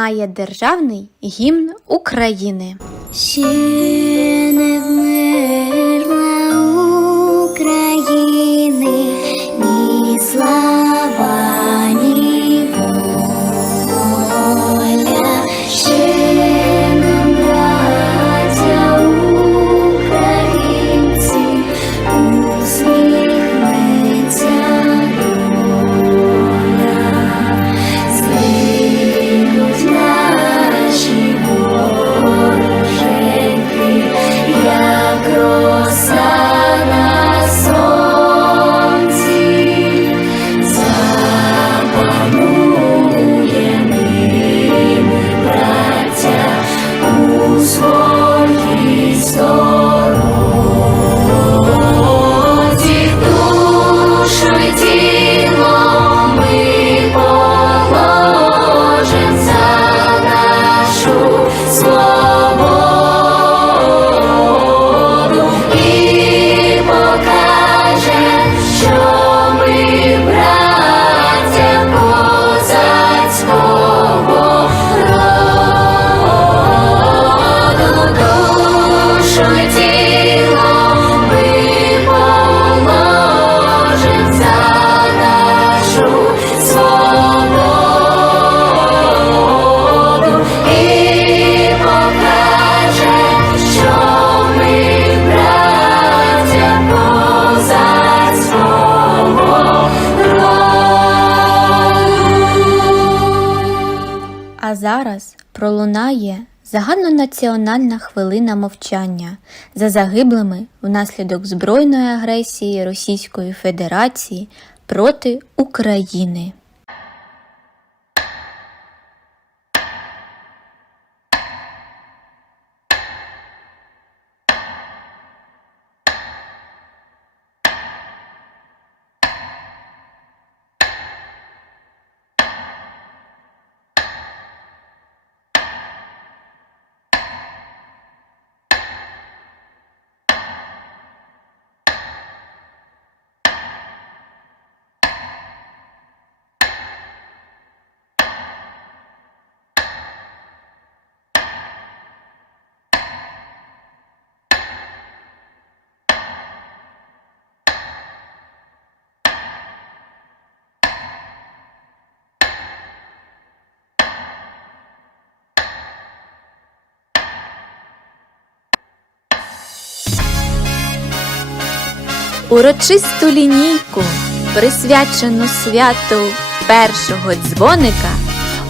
лунає державний гімн України. Ще не Зараз пролунає загальнонаціональна хвилина мовчання за загиблими внаслідок збройної агресії Російської Федерації проти України. Урочисту лінійку, присвячену святу першого дзвоника,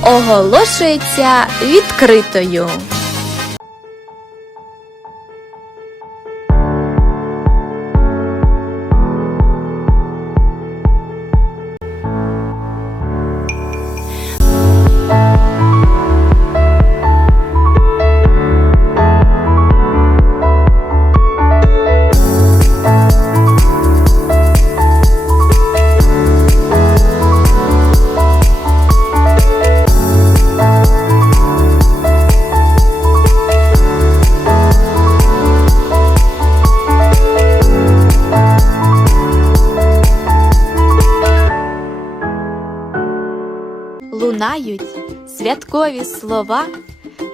оголошується відкритою. Святкові слова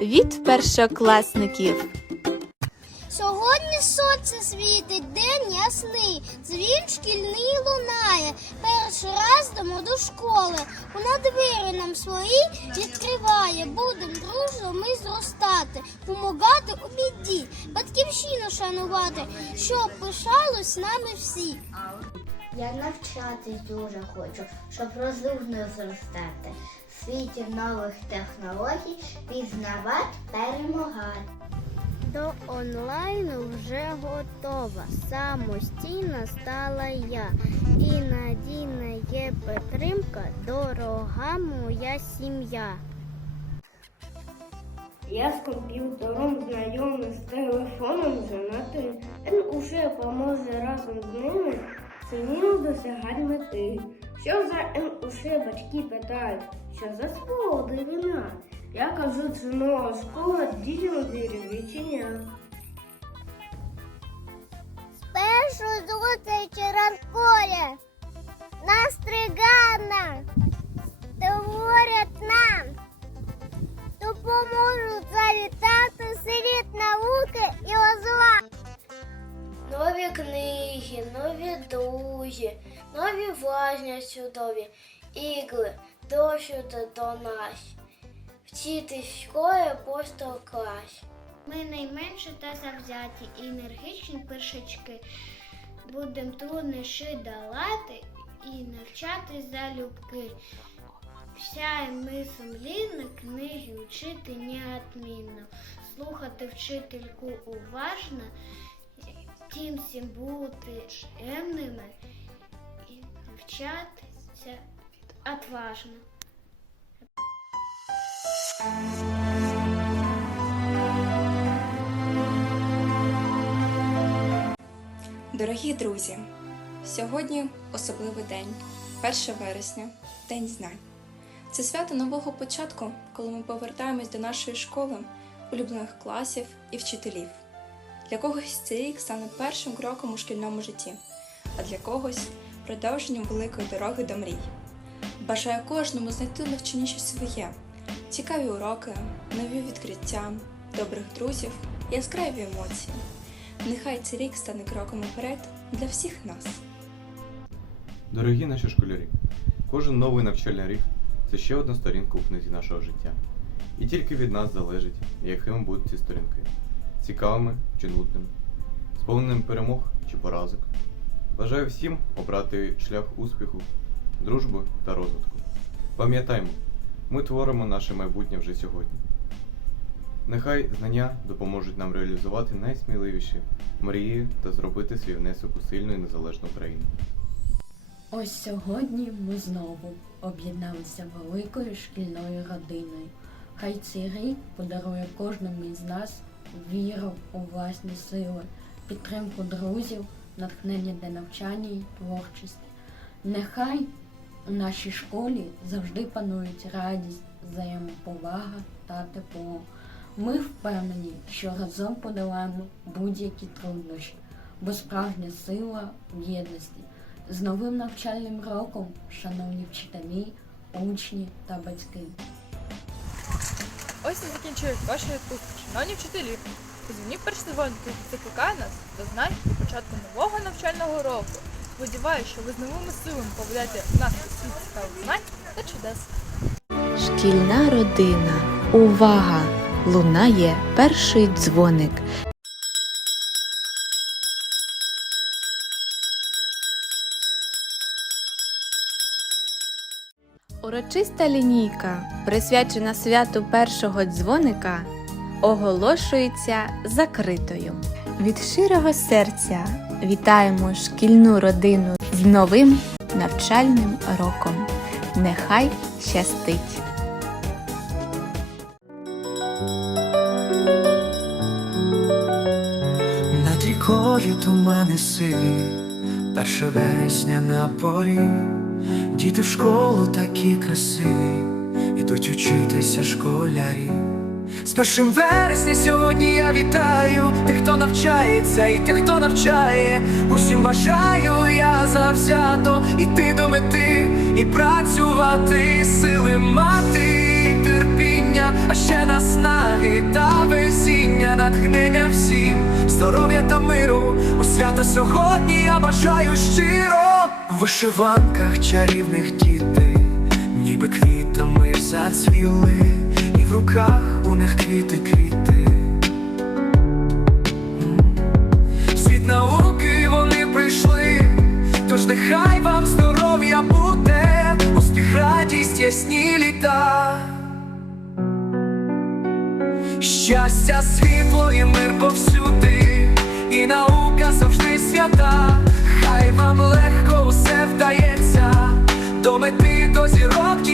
від першокласників. Сьогодні сонце світить, день ясний, дзвін шкільний лунає. Перший раз йдемо до школи. Вона двері нам свої відкриває. Будем дружно ми зростати, помагати у біді, батьківщину шанувати, щоб пишались нами всі. Я навчатись дуже хочу, щоб розумно зростати. В світі нових технологій пізнавати, перемагати. До онлайну вже готова. Самостійна стала я. І надійна є підтримка, дорога моя сім'я. Я з комп'ютером знайомий з телефоном ти. Він уже поможе разом з ними сильніше досягати мети. Що за НУШ батьки питають, що за свобода війна? Я кажу, це нова школа, дітям двері відчиня. Першу зустріч ранкові настригана говорять нам допоможуть завітати світ науки і розваг. Нові книги, нові друзі, нові важні чудові ігри, досвіди до нас. Вчити в школі просто клас. Ми найменші та завзяті і енергічні першачки. Будем труднощі долати і навчати залюбки. Вся ми сумлінно, книги вчити неодмінно, слухати вчительку уважно, тим всім бути чемними і навчатися отважно. Дорогі друзі, сьогодні особливий день, 1 вересня, День знань. Це свято нового початку, коли ми повертаємось до нашої школи, улюблених класів і вчителів. Для когось цей рік стане першим кроком у шкільному житті, а для когось продовженням великої дороги до мрій. Бажаю кожному знайти в навчанні своє, цікаві уроки, нові відкриття, добрих друзів, яскраві емоції. Нехай цей рік стане кроком уперед для всіх нас. Дорогі наші школярі, кожен новий навчальний рік це ще одна сторінка у книзі нашого життя. І тільки від нас залежить, якими будуть ці сторінки цікавими чи нудними, сповненими перемог чи поразок. Бажаю всім обрати шлях успіху, дружби та розвитку. Пам'ятаймо, ми творимо наше майбутнє вже сьогодні. Нехай знання допоможуть нам реалізувати найсміливіші мрії та зробити свій внесок у сильну і незалежну країну. Ось сьогодні ми знову об'єдналися великою шкільною родиною. Хай цей рік подарує кожному із нас віру у власні сили, підтримку друзів, натхнення для навчання і творчості. Нехай у нашій школі завжди панують радість, взаємоповага та тепло. Ми впевнені, що разом подолаємо будь-які труднощі, бо справжня сила в єдності. З новим навчальним роком, шановні вчителі, учні та батьки. Ось і закінчують ваші відпустки, шановні вчителі. Позвонів перший закликає нас до знань початку нового навчального року. Сподіваюся, що ви з новими силами поведете нас світ знань та чудес. Шкільна родина. Увага! Лунає перший дзвоник. Урочиста лінійка, присвячена святу першого дзвоника, оголошується закритою. Від щирого серця вітаємо шкільну родину з новим навчальним роком. Нехай щастить! Над рікою тумани сиві, перше вересня на порі, діти в школу такі красиві, ідуть учитися школярі. Першим вересня сьогодні я вітаю тих, хто навчається, і тих, хто навчає. Усім бажаю я завзято іти до мети і працювати, сили мати, і терпіння, а ще наснаги та весіння, натхнення всім, здоров'я та миру. У свято сьогодні я бажаю щиро в вишиванках чарівних діти, ніби квітами зацвіли, і в руках у них квіти квіти. Світ науки вони прийшли, тож нехай вам здоров'я буде, успіх, радість, ясні літа. Щастя, світло і мир повсюди, і наука завжди свята. Хай вам легко усе вдається, до мети до зірок